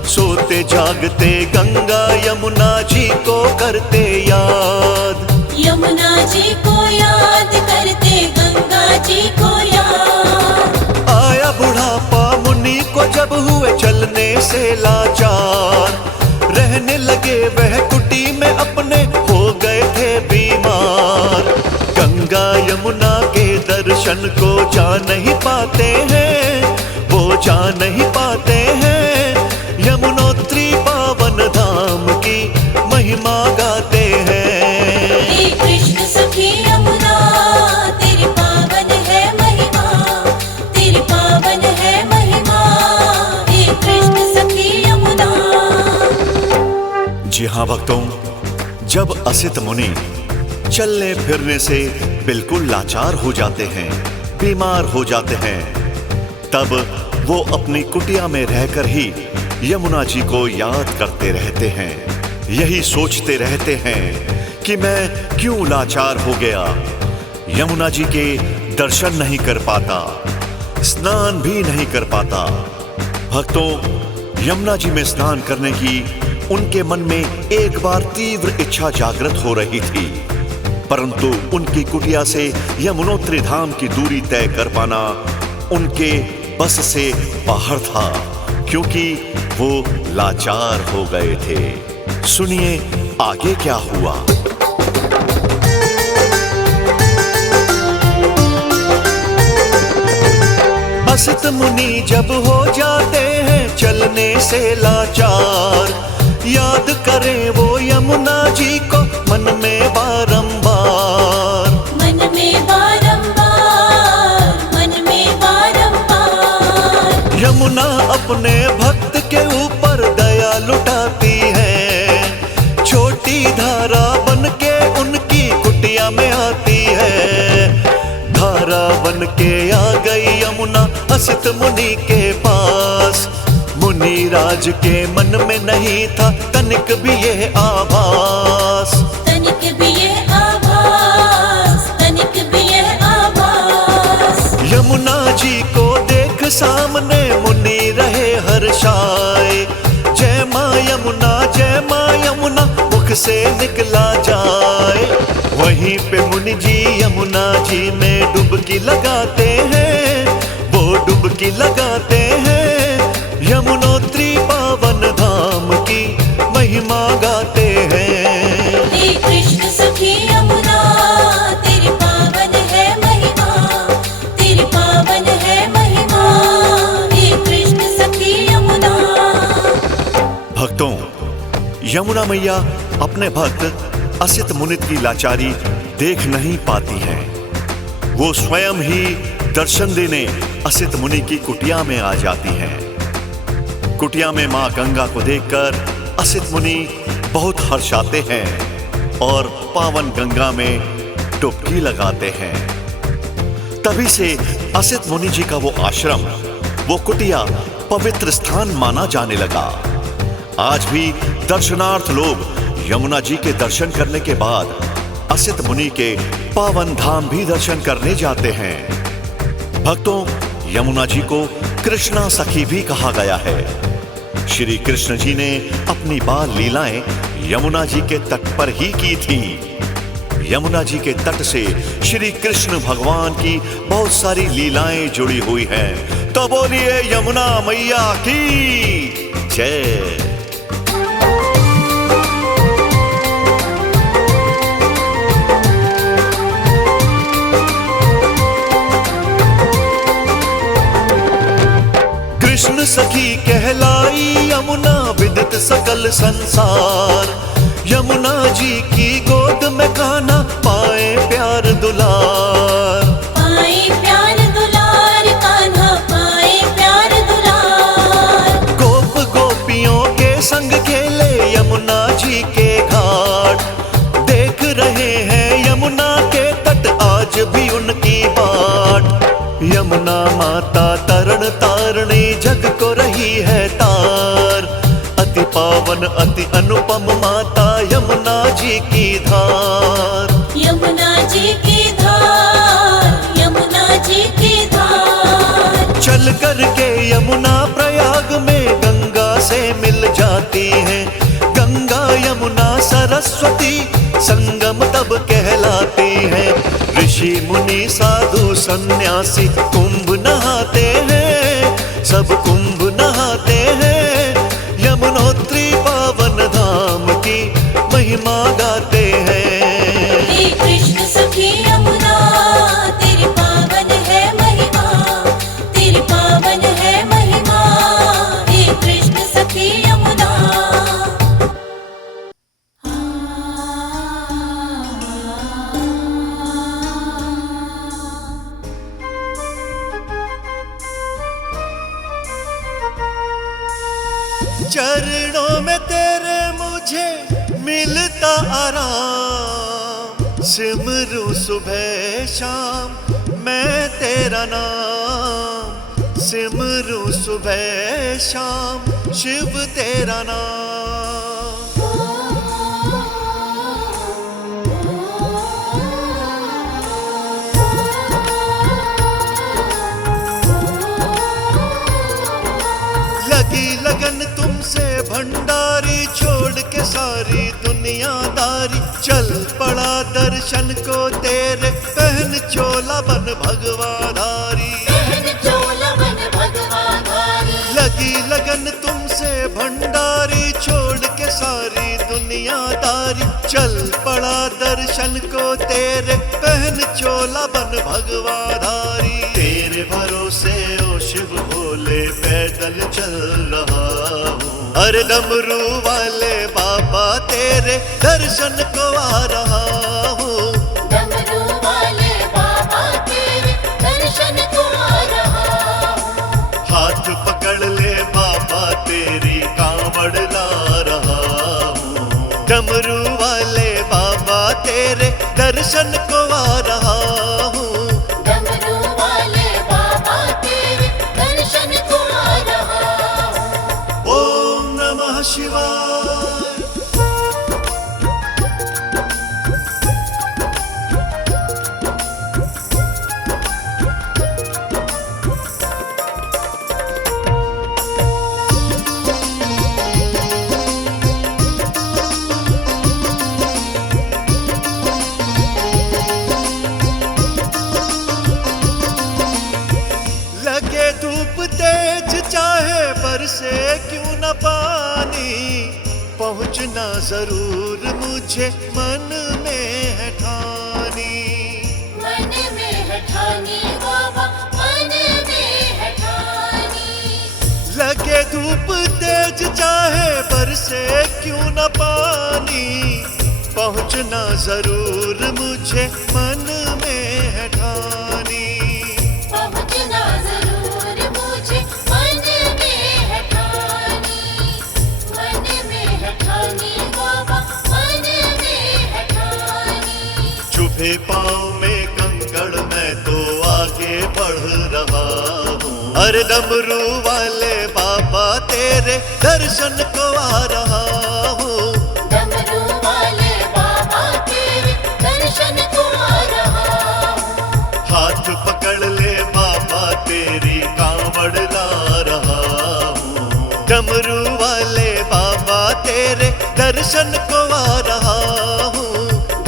सोते जागते गंगा यमुना जी को करते याद। यमुना जी को याद करते गंगा जी को याद। आया बुढ़ापा मुनि को जब हुए चलने से लाचार। रहने लगे वह कुटी में अपने, हो गए थे बीमार। गंगा यमुना के दर्शन को जा नहीं पाते हैं, वो जा नहीं पाते हैं। यमुनोत्री पावन धाम की महिमा गाते हैं। हे कृष्ण सखी यमुना तेरी पावन है महिमा, तेरी पावन है महिमा। हे कृष्ण सखी यमुना। जी हाँ भक्तों, जब असित मुनि चलने फिरने से बिल्कुल लाचार हो जाते हैं, बीमार हो जाते हैं, तब वो अपनी कुटिया में रहकर ही यमुना जी को याद करते रहते हैं। यही सोचते रहते हैं कि मैं क्यों लाचार हो गया, यमुना जी के दर्शन नहीं कर पाता, स्नान भी नहीं कर पाता। भक्तों, यमुना जी में स्नान करने की उनके मन में एक बार तीव्र इच्छा जागृत हो रही थी, परंतु उनकी कुटिया से यमुनोत्री धाम की दूरी तय कर पाना उनके बस से बाहर था, क्योंकि वो लाचार हो गए थे। सुनिए आगे क्या हुआ। असित मुनि जब हो जाते हैं चलने से लाचार। याद करें वो यमुना जी को मन में बारंबार। मन में बारंबार, मन में बारंबार। यमुना अपने भक्त के ऊपर दया लुटाती है। छोटी धारा बन के उनकी कुटिया में आती है। धारा बन के आ गई यमुना असित मुनि के पास। मुनि राज के मन में नहीं था तनिक भी ये आभास। तनिक भी ये आभास, तनिक भी ये आभास। यमुना जी को देख सामने मुनि रहे हर्षाए। जय माँ यमुना, जय माँ यमुना मुख से निकला जाए। वहीं पे मुनि जी यमुना जी में डुबकी लगाते हैं, वो डुबकी लगाते हैं। यमुनोत्री पावन धाम की महिमा गाते हैं। हे कृष्ण सखी यमुना तेरी पावन है महिमा, तेरी पावन है महिमा। हे कृष्ण सखी यमुना। भक्तों, यमुना मैया अपने भक्त असित मुनि की लाचारी देख नहीं पाती हैं। वो स्वयं ही दर्शन देने असित मुनि की कुटिया में आ जाती हैं। कुटिया में मां गंगा को देखकर असित मुनि बहुत हर्षाते हैं और पावन गंगा में डुबकी लगाते हैं। तभी से असित मुनि जी का वो आश्रम, वो कुटिया पवित्र स्थान माना जाने लगा। आज भी दर्शनार्थ लोग यमुना जी के दर्शन करने के बाद असित मुनि के पावन धाम भी दर्शन करने जाते हैं। भक्तों, यमुना जी को कृष्णा सखी भी कहा गया है। श्री कृष्ण जी ने अपनी बाल लीलाएं यमुना जी के तट पर ही की थी। यमुना जी के तट से श्री कृष्ण भगवान की बहुत सारी लीलाएं जुड़ी हुई हैं। तो बोलिए यमुना मैया की जय। कृष्ण सखी कहलाई यमुना विदित सकल संसार। यमुना जी की गोद में कान्हा पाए प्यार दुलार। पाए प्यार दुलार, कान्हा पाए प्यार दुलार। गोप गोपियों के संग खेले यमुना जी के घाट। देख रहे हैं यमुना के तट आज भी उनकी बाट। यमुना माता तरण तारणी जग को रही है तार। अति पावन अति अनुपम माता यमुना जी की धार। यमुना जी की धार, यमुना जी की धार। चल करके यमुना प्रयाग में गंगा से मिल जाती है। गंगा यमुना सरस्वती संगम तब कहलाती है। ऋषि मुनि साधु सन्यासी कुंभ नहाते हैं, सब कुंभ नहाते हैं। यमुनोत्री पावन धाम की महिमा गाते हैं। हे कृष्ण सखी यमुना, तेरी पावन है महिमा, तेरी पावन है महिमा। हे कृष्ण सखी यमुना। चरणों में तेरे मुझे मिलता आराम। सिमरूं सुबह शाम मैं तेरा नाम। सिमरूं सुबह शाम शिव तेरा नाम। लगी लगन तुमसे भंडारी, छोड़ के सारी दुनियादारी। चल पड़ा दर्शन को तेरे, पहन चोला बन भगवाधारी। पहन चोला बन भगवाधारी। लगी लगन तुमसे भंडारी, छोड़ के सारी दुनियादारी। चल पड़ा दर्शन को तेरे, पहन चोला बन भगवाधारी। तेरे भरोसे ओ शिव भोले पैदल चल रहा हूँ। अरे डमरू वाले बाबा तेरे दर्शन को आ रहा हूँ। डमरू वाले बाबा तेरे दर्शन को आ रहा हूँ। हाथ पकड़ ले बाबा तेरी कांवड़ ला रहा हूँ। डमरू वाले बाबा तेरे दर्शन को आ रहा हूँ। डमरू वाले बाबा तेरे दर्शन को आ रहा हूँ। ओम नमः शिवाय। लगे धूप तेज चाहे बरसे क्यों न पानी, पहुंचना जरूर मुझे मन में है ठानी। मन में है ठानी बाबा, मन में है ठानी। लगे धूप तेज चाहे बरसे क्यों न पानी, पहुंचना जरूर मुझे मन में है ठानी। पहुँचना जरूर मुझे मन में है ठानी। मन में है ठानी बाबा, मन में है ठानी। चुभे पाँव में कंकड़ मैं तो आगे बढ़ रहा हूँ। अरे डमरू वाले बाबा तेरे दर्शन को आ रहा हूँ। डमरू वाले बाबा तेरे दर्शन को आ रहा हूँ। हाथ पकड़ ले बाबा तेरी कांवड़ ला रहा हूँ। डमरू वाले बाबा तेरे दर्शन को आ रहा हूँ।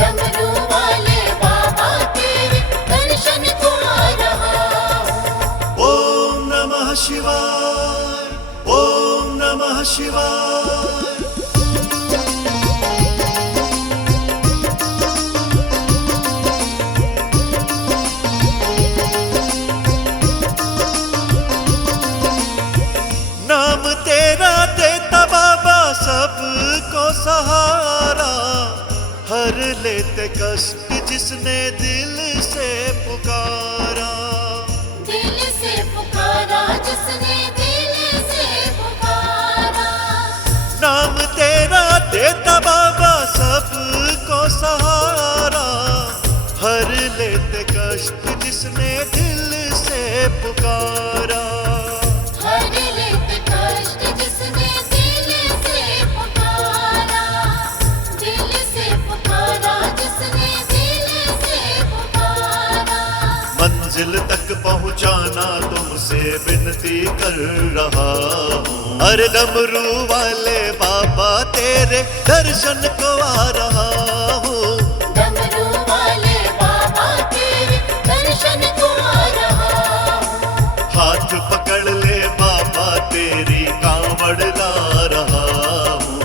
डमरू वाले बाबा तेरे दर्शन को आ रहा हूँ। ओम नमः शिवाय। ओम नमः शिवाय। नाम तेरा देता बाबा सबको सहारा, हर लेते कष्ट जिसने दिल से पुकारा। दिल से पुकारा जिसने दिल से पुकारा। नाम तेरा देता बाबा सबको सहारा, हर लेते कष्ट जिसने दिल से पुकारा। हर लेते कष्ट जिसने दिल से पुकारा। दिल मंजिल तक पहुंचाना तुमसे विनती कर रहा हूँ। अरे डमरू वाले बाबा तेरे दर्शन को आ रहा हूँ। डमरू वाले बाबा तेरे दर्शन को आ रहा हूँ। हाथ पकड़ ले बाबा तेरी कांवड़ ला रहा हूँ।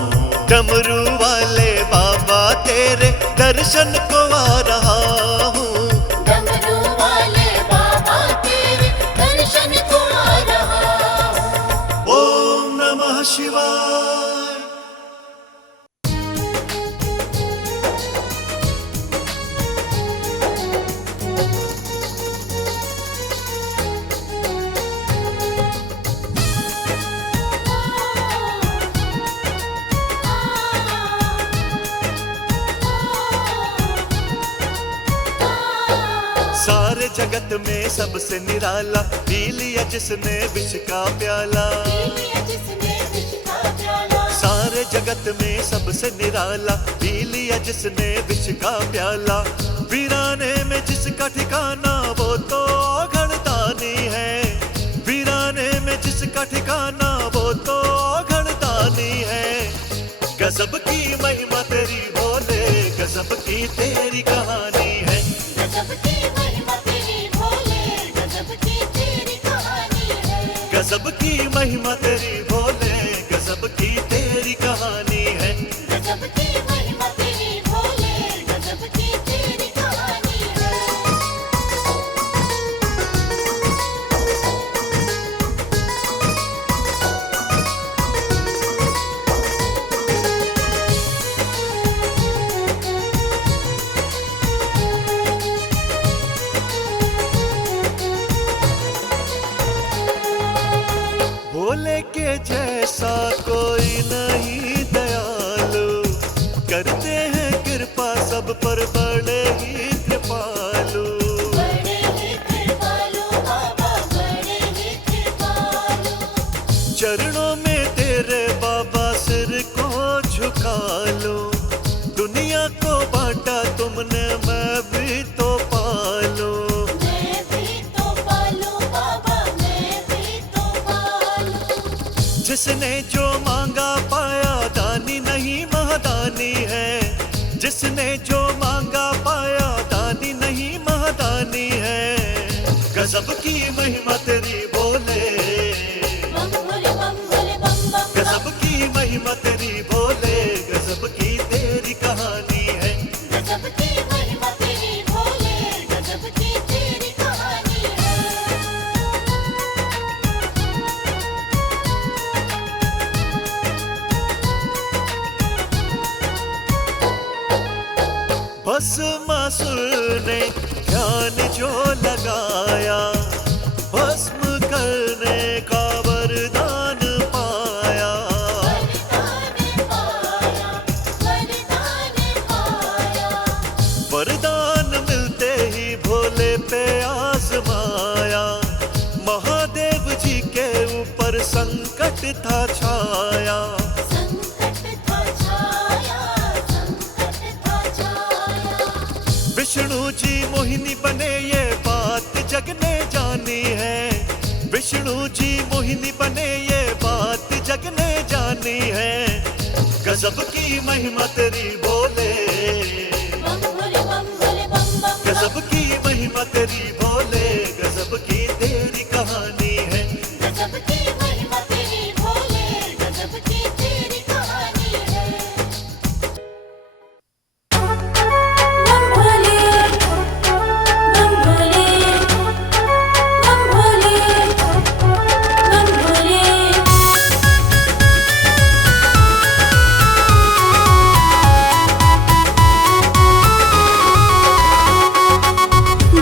डमरू वाले बाबा तेरे दर्शन को आ रहा हूँ। डमरू वाले बाबा तेरे दर्शन को आ रहा हूँ। ओम नमः शिवाय। सारे जगत में सबसे निराला पी लिया जिसने विष का प्याला। जिसने विष का प्याला। सारे जगत में सबसे निराला पी लिया जिसने विष का प्याला। वीराने में जिसका ठिकाना वो तो औघड़दानी है। वीराने में जिसका ठिकाना वो तो औघड़दानी है। गजब की महिमा तेरी भोले, गजब की तेरी कहानी है। गजब की महिमा तेरी भोले, गजब की तेरी कहानी है। गजब की महिमा तेरी भोले, गजब की तेरी कहानी है। गजब की महिमा तेरी भोले, गजब की तेरी कहानी है। भोले के जैसा कोई नहीं दयालु, करते हैं कृपा सब पर बड़े ही कृपालु। बड़े ही कृपालु बाबा, बड़े ही कृपालु। चरणों में तेरे बाबा सिर को झुका लो। दुनिया को बांटा तुमने मैं भी तो पालू। मैं भी तो पालू बाबा, मैं भी तो पालू। जिसने जो मांगा पाया, दानी नहीं महादानी है। जिसने जो मांगा पाया, दानी नहीं महादानी है। गजब की महिमा तेरी भोले, बम भोले बम भोले बम बम। गजब की महिमा तेरी भोले, गजब की तेरी कहानी है। गजब की महिमा तेरी भोले, गजब की तेरी कहानी है। भस्मासुर ने ध्यान जो लगाया, भस्म करने का वरदान पाया। वरदान पाया, वरदान पाया। वरदान मिलते ही भोले पे आजमाया। महादेव जी के ऊपर संकट था छाया। संकट था छाया, संकट था छाया। विष्णु जी मोहिनी बने ये बात जग ने जानी है। विष्णु जी मोहिनी बने ये बात जग ने जानी है। गजब की महिमा तेरी भोले, बम भोले बम भोले बम बम। गजब की महिमा तेरी भोले, गजब की तेरी कहानी है। गजब की महिमा तेरी भोले, गजब की तेरी कहानी है। बम भोले, बम भोले, बम भोले, बम भोले।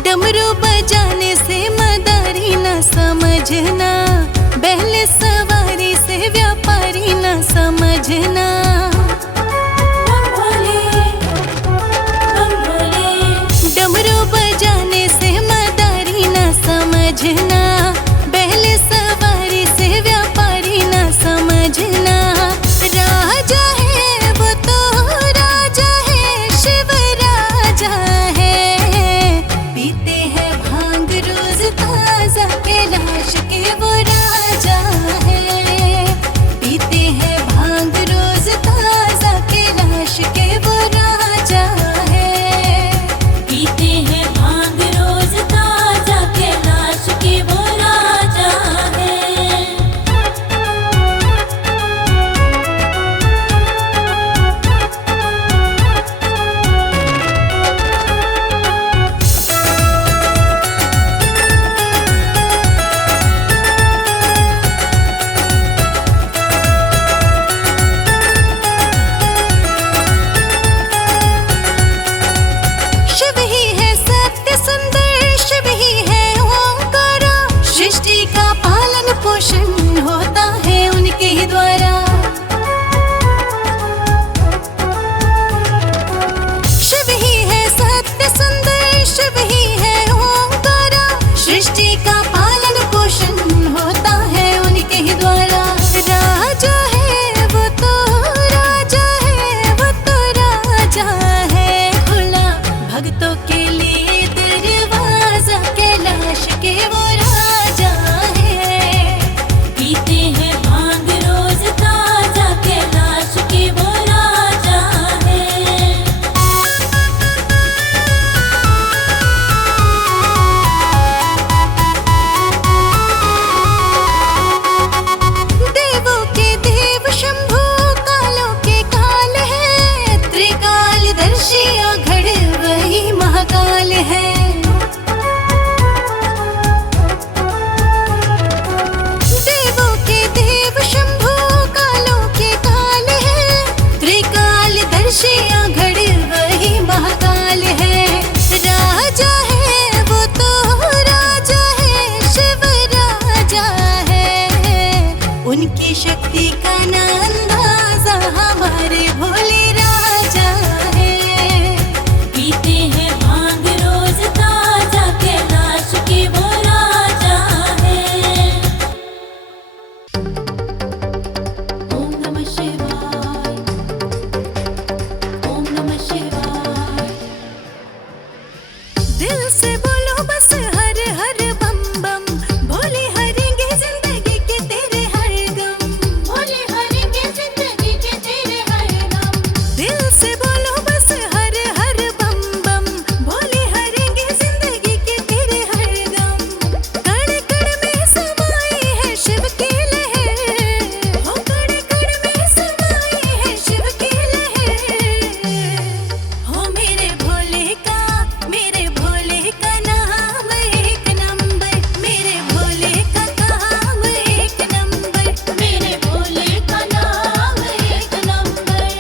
डमरू बजाने से मदारी न समझना, बैल सवारी से व्यापारी न समझना। बम भोले, बम भोले। डमरू बजाने से मदारी न समझना, बैल सवारी से व्यापारी न समझना। राजा है वो तो राजा है, शिव राजा है। पीते हैं भांग कैलाश के वो राजा है। पीते हैं भांग रोज ताजा, कैलाश के वो राजा है। देवों के देव शंभु, कालों के काल है। त्रिकालदर्शी अघड़ वही महाकाल है। देवों के देव शंभु, कालों के काल है। त्रिकालदर्शी अघड़ वही महाकाल है। राजा है वो तो राजा है, शिव राजा है। उनकी शक्ति का ना अंदाजा, हमारे भोले राजा है। पीते हैं भांग रोज ताजा, कैलाश के वो राजा है। ओम नमः शिवाय, ओम नमः शिवाय। दिल से बोलो बस हर हर बम बम, भोले हरेंगे जिंदगी के तेरे हर गम। भोले हरेंगे जिंदगी के तेरे हर गम। दिल से बोलो बस हर हर बम बम, भोले हरेंगे जिंदगी के तेरे हर गम। कण कण में समाई है शिव की लहर, हो कण कण में समाई है शिव की लहर। हो मेरे भोले का नाम एक नंबर, मेरे भोले का काम एक नंबर। मेरे भोले का नाम एक नंबर।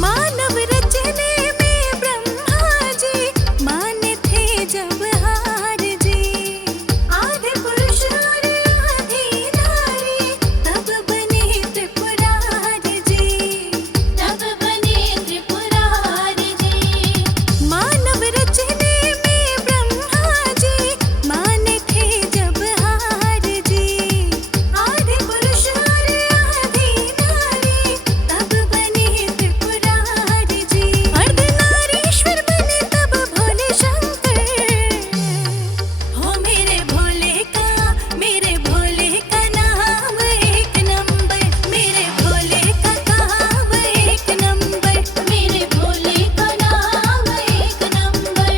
मानव रचने में ब्रह्मा जी माने थे जब हार जी। आधे पुरुष और आधी नारी, तब बने त्रिपुरारी जी। तब बने त्रिपुरारी जी। मानव रचने में ब्रह्मा जी माने थे जब हार जी। आधे पुरुष और आधी नारी, तब बने त्रिपुरारी जी। अर्धनारीश्वर बने तब भोले शंकर। हो मेरे भोले का नाम एक नंबर, मेरे भोले का काम एक नंबर। मेरे भोले का नाम एक नंबर।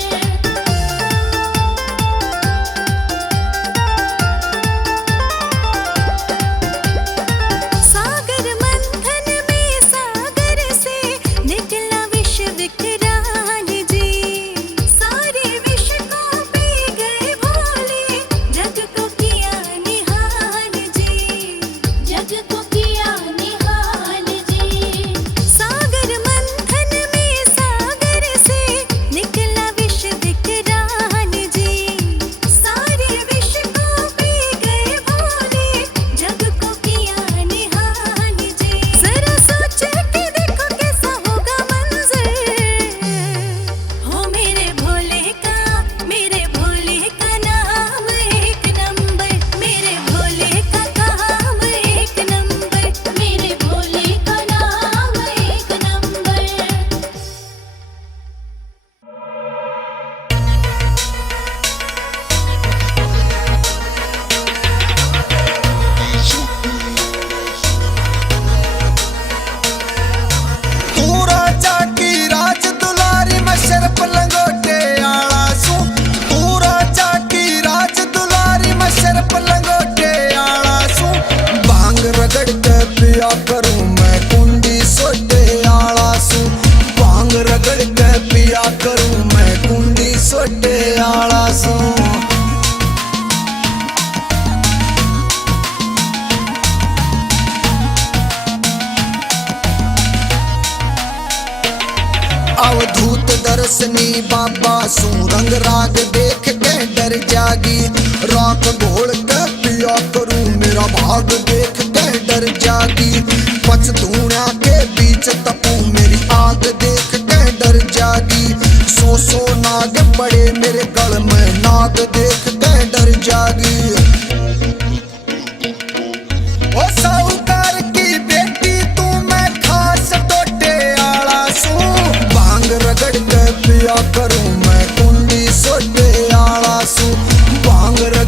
सागर मंथन में सागर से निकला विष विकराल जी। सारे विष को पी गए भोले, जग को किया निहाल जी। जग को किया निहाल जी। सागर मंथन में सागर से निकला विष विकराल जी। सारे विष को पी गए भोले, जग को किया निहाल जी। जरा सोच के देखो कैसा होगा मंजर। हो मेरे भोले का नाम एक नंबर, मेरे भोले का काम एक नंबर। मेरे भोले का नाम एक नंबर। तू राजा की राज दुलारी, मैं शर्फ लंगोटे आला सू। तू राजा की राज दुलारी, मैं शर्फ लंगोटे आला सू। भांग रगड़ के पिया करूं मैं कुंडी सोटे आला सू। भांग रगड़ के पिया करूं मैं कुंडी सोटे आला सू। अवधूत दर्शनी बाबा सू, रंग राग देख के डर जागी। राख घोल के पिया करूं, मेरा भाग देख के डर जागी। पचधूणा के बीच तपू, मेरी आग देख के डर जागी। सो नाग पड़े मेरे गल में, नाग देख के डर जागी।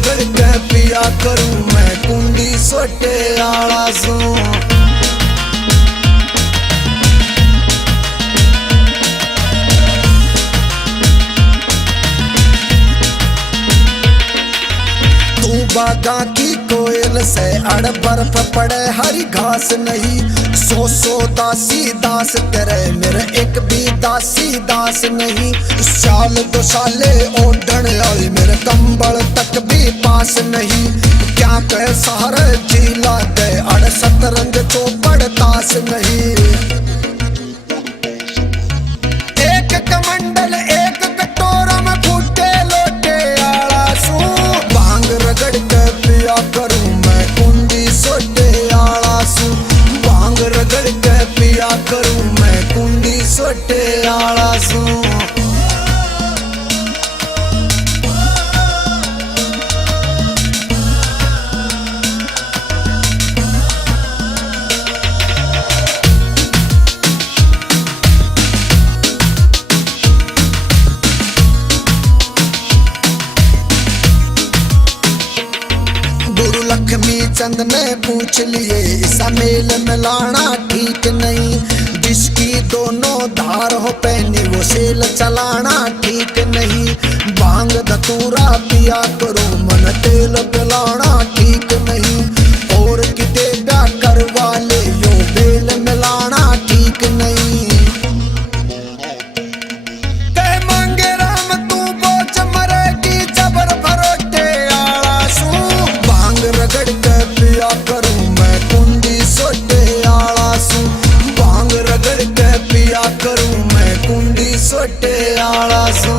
रगड़ के पिया करूं मैं कुंडी सोटे आला सू बागा की कोयल से अड़ बर्फ पड़े हरी घास नहीं सो दासी दास तेरे मेरे एक भी दासी दास नहीं साल दो साले ओढ़न आई मेरे कंबल तक भी पास नहीं क्या कह सहारे जिला दे अड़ सतरंग चौपड़ तास नहीं एक कमंडल एक कटोरा में फूटे लोटे आला सू भांग रगड़ के पिया करूं मैं कुंडी सोटे आला सू भांग रगड़ के पिया करूं मैं कुंडी सोटे आला सू लक्ष्मी चंद ने पूछ लिए ऐसा मेल मिलाना ठीक नहीं जिसकी दोनों धार हो पहनी वो सेल चलाना ठीक नहीं भांग धतूरा पिया करो मन तेल पिलाना ठीक नहीं और किते ब्याह करवा ले यो बेल मिलाना ठीक नहीं रगड़ के पिया करूं मैं कुंडी सोटे आला सू भांग रगड़ के पिया करूं मैं कुंडी सोटे आला सू